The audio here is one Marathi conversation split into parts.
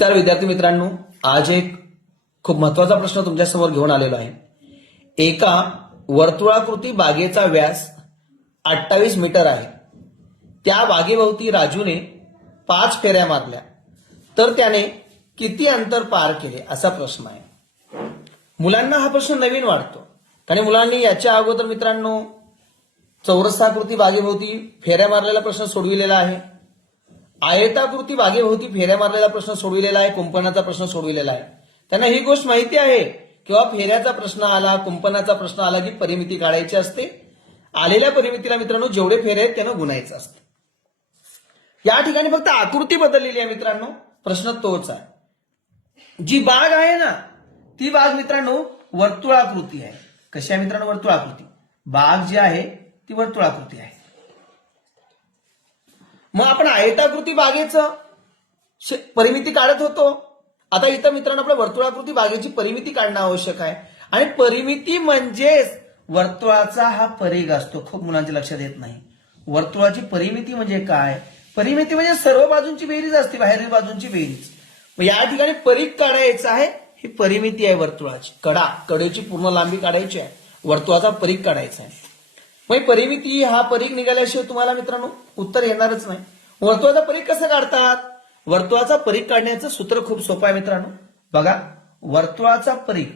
नमस्कार विद्यार्थी मित्रांनो, आज एक खूप महत्वाचा प्रश्न तुमच्यासमोर घेऊन आलेलो आहे। एका वर्तुळाकृती बागेचा व्यास 28 मीटर आहे। त्या बागेभोवती राजूने 5 फेऱ्या मारल्या तर त्याने किती अंतर पार केले असा प्रश्न आहे। मुलांना हा प्रश्न नवीन वाटतो कारण मुलांनी याच्या अगोदर मित्रांनो चौरसाकृती बागेभोवती फेऱ्या मारलेला प्रश्न सोडविलेला आहे, आयताकृती बागेभोवती फेऱ्या मारलेला प्रश्न सोडविलेला आहे, कुंपणाचा प्रश्न सोडविलेला आहे। त्यांना ही गोष्ट माहिती आहे किंवा फेऱ्याचा प्रश्न आला, कुंपणाचा प्रश्न आला की परिमिती काढायची असते। आलेल्या परिमितीला मित्रांनो जेवढे फेरे आहेत त्यानं गुणायचं असते। या ठिकाणी फक्त आकृती बदललेली आहे मित्रांनो, प्रश्न तोच आहे। जी बाग आहे ना ती बाग मित्रांनो वर्तुळाकृती आहे। कशी आहे मित्रांनो? वर्तुळाकृती बाग जी आहे ती वर्तुळाकृती आहे। मग आपण आयताकृती बागेचं परिमिती काढत होतो, आता इथं मित्रांनो आपल्या वर्तुळाकृती बागेची परिमिती काढणं आवश्यक आहे। आणि परिमिती म्हणजेच वर्तुळाचा हा परिघ असतो। खूप मुलांच्या लक्षात येत नाही वर्तुळाची परिमिती म्हणजे काय। परिमिती म्हणजे सर्व बाजूंची बेरीज असते, बाहेरील बाजूंची बेरीज। मग या ठिकाणी परिघ काढायचा आहे, ही परिमिती आहे वर्तुळाची। कडेची पूर्ण लांबी काढायची आहे, वर्तुळाचा परिघ काढायचा आहे। मग परिमिती हा परिघ निघाल्याशिवाय तुम्हाला मित्रांनो उत्तर येणारच नाही। वर्तुळाचा परिघ कसं काढतात? वर्तुळाचा परिघ काढण्याचं सूत्र खूप सोपं आहे मित्रांनो। बघा, वर्तुळाचा परिघ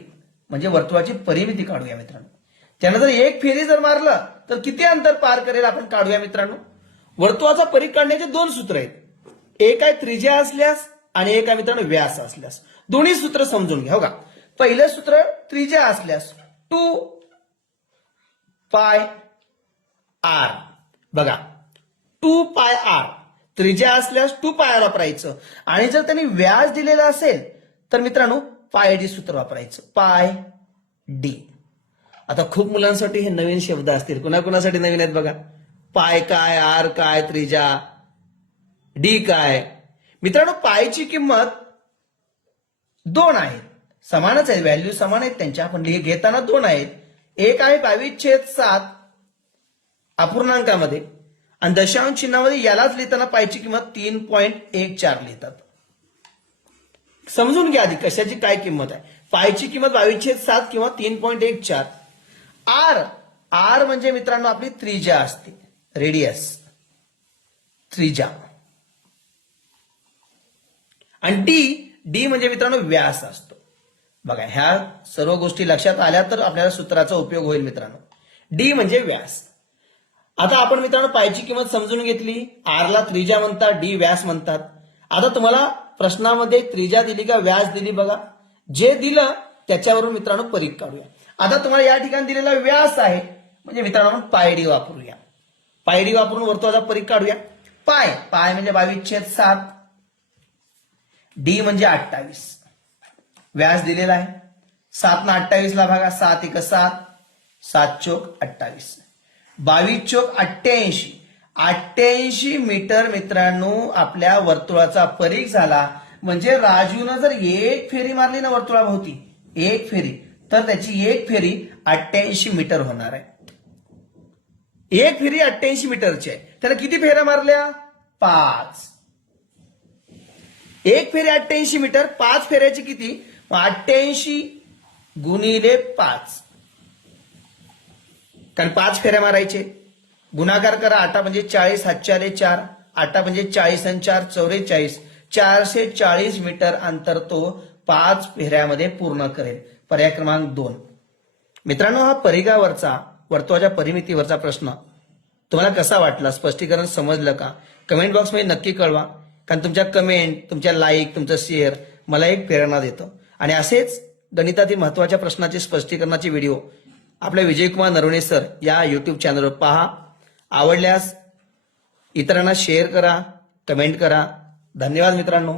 म्हणजे वर्तुळाची परिमिती काढूया मित्रांनो। त्यानं जर एक फेरी जर मारलं तर किती अंतर पार करेल आपण काढूया मित्रांनो। वर्तुळाचा परिघ काढण्याचे दोन सूत्र आहेत, एक आहे त्रिज्या असल्यास आणि एक आहे मित्रांनो व्यास असल्यास। दोन्ही सूत्र समजून घ्या। हो का, पहिलं सूत्र त्रिज्या असल्यास 2 पाय आर। बघा 2 पाय आर त्रिज्या असल्यास 2 पाय वापरायचं, आणि जर त्यांनी व्यास दिलेला असेल तर मित्रांनो पाय डी सूत्र वापरायचं, पाय डी। आता खूप मुलांसाठी हे नवीन शब्द असतील, कुणाकुणासाठी नवीन आहेत बघा। पाय काय, आर काय, त्रिज्या, डी काय। मित्रांनो पायची किंमत 2 आहे, समानच आहे, व्हॅल्यू समान आहेत त्यांच्या, पण घेताना 2 आहेत। एक आहे 22/7 अपूर्णांकामध्ये आणि दशांश चिन्हामध्ये यालाच लिहिताना पायची किंमत 3.14 लिहितात। समजून घ्या आधी कशाची काय किंमत आहे। पायची किंमत 22/7 किंवा 3.14। आर म्हणजे मित्रांनो आपली त्रिज्या असते, रेडियस, त्रिज्या। आणि डी म्हणजे मित्रांनो व्यास असतो। बघा ह्या सर्व गोष्टी लक्षात आल्या तर आपल्याला सूत्राचा उपयोग होईल मित्रांनो। डी म्हणजे व्यास। आता आपण मित्रांनो पायची किंमत समजून घेतली, आरला त्रिज्या म्हणतात, डी व्यास म्हणतात। आता तुम्हाला प्रश्नामध्ये त्रिज्या दिली का व्यास दिली बघा, जे दिलं त्याच्यावरून मित्रांनो परिघ काढूया। आता तुम्हाला या ठिकाणी दिलेला व्यास आहे म्हणजे मित्रांनो आपण पाय डी वापरूया, पाय डी वापरून वर्तुळाचा परिघ काढूया। पाय म्हणजे 22/7, डी म्हणजे 28, व्यास दिलेला आहे। 7 ना 28 ला भागा, 7 × 7, 7 चोक 28, 22 चोक 88, 88 मीटर मित्रांनो आपल्या वर्तुळाचा परिघ झाला। म्हणजे राजूनं जर एक फेरी मारली ना वर्तुळाभोवती, एक फेरी, तर त्याची एक फेरी 88 मीटर होणार आहे। एक फेरी 88 मीटरची आहे, त्याला किती फेऱ्या मारल्या? 5। एक फेरी 88 मीटर, 5 फेऱ्याची किती? 88 गुणिले 5, कारण 5 फेऱ्या मारायचे। गुणाकार करा, 8 म्हणजे 40, 7 आले 4, 8 म्हणजे 40 आणि 4 44, 440 मीटर अंतर तो 5 फेऱ्यामध्ये पूर्ण करेल। पर्याय क्रमांक 2। मित्रांनो हा परिघावरचा वर्तुळाच्या परिमितीवरचा प्रश्न तुम्हाला कसा वाटला, स्पष्टीकरण समजलं का? कमेंट बॉक्समध्ये नक्की कळवा, कारण तुमच्या कमेंट, तुमच्या लाईक, तुमचं शेअर मला एक प्रेरणा देतं। आणि असेच गणितातील महत्वाच्या प्रश्नाचे स्पष्टीकरणाचे व्हिडिओ आपल्या विजयकुमार नरवणे सर या युट्यूब चॅनलवर पहा। आवडल्यास इतरांना शेअर करा, कमेंट करा। धन्यवाद मित्रांनो।